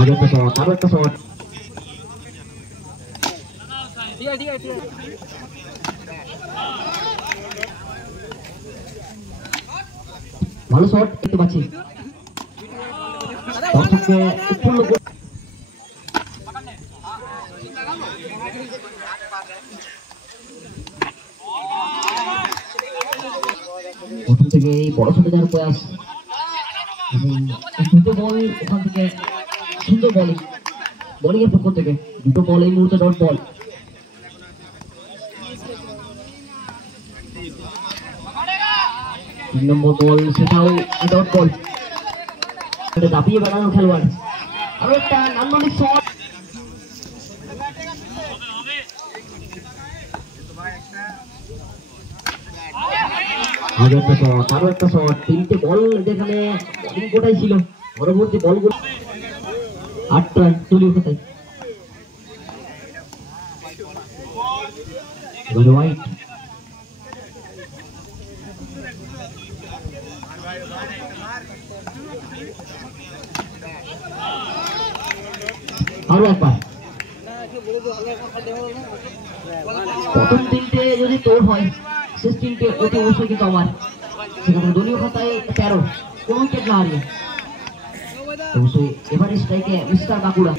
আগে একটা শট, আরো একটা শট। ভালো শট দেখতে পাচ্ছি। দর্শককে উৎফুল্ল প্রথম থেকে এই বড় শটে যাওয়ার প্রয়াস, দুটো বল ওখান থেকে সুন্দর বোলিং এর পক্ষ থেকে দুটো বল এই মুহূর্তে ডট বল। 3 নম্বর বল, সেটাও ডট বল। দাপিয়ে বেড়ানো খেলোয়াড়, আরো একটা নান্দনিক শট। আরো একটা শট, আরো একটা শট। 3টে বল যেখানে বোলিং কোটাই ছিল, পরবর্তী বলগুলো 8 রান দলীয় খাতায়। হোয়াইট আরো একবার। প্রথম 3টে যদি তোর হয়, শেষ 3টে অতি অবশ্যই কিন্তু আমার। সেখানে দলীয় খাতায় 13, কোন উইকেট না হারিয়ে। অবশ্যই এবারে স্ট্রাইকে মিস্টার বাঁকুড়া।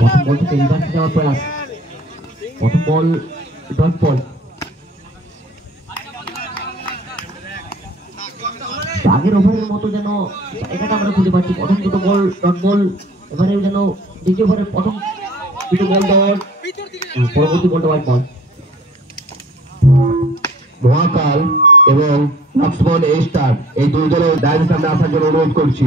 প্রথম বল থেকে রিভার্সে যাওয়ার প্রয়াস, প্রথম বল ডট বল। আগের ওভারের মতো যেন জায়গাটা আমরা খুঁজে পাচ্ছি। প্রথম দুটো বল ডট বল, এবারে যেন দ্বিতীয় ওভারের প্রথম দুটো বল ডট, পরবর্তী বলটা হোয়াইট বল। মহাকাল এবং লক্ষ্মণ এ স্টার এই দুই দলের ডায়ের সামনে আসার জন্য অনুরোধ করছি।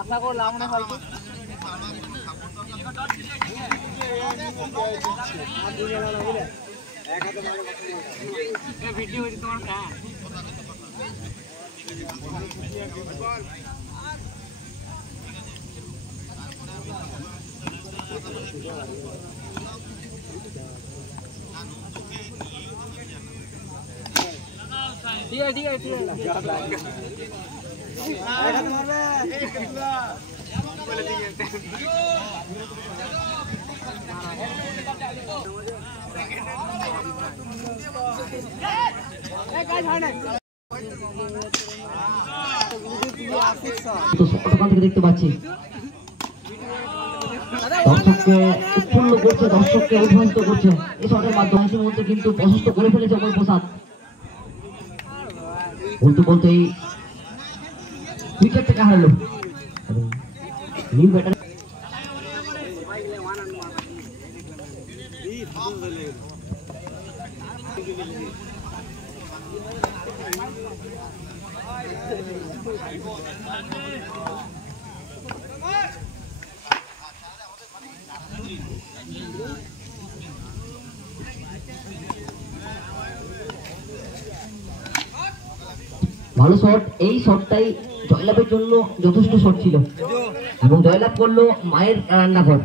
আশা করলাম না হয়তো ভিডিও তোমার ঠিক আছে ঠিক আছে ঠিক আছে দেখতে পাচ্ছি দর্শককে উৎফুল্ল করছে, দর্শককে উদ্ভাসিত করছে এই শটের মাধ্যমে। মধ্যে কিন্তু প্রশস্ত করে ফেলেছে অমল প্রসাদ। বলতে বলতেই উইকেট থেকে হারলো নিউ ব্যাটার। ভালো শট, এই শটটাই জয়লাভের জন্য যথেষ্ট শট ছিল এবং জয়লাভ করলো মায়ের রান্নাঘর।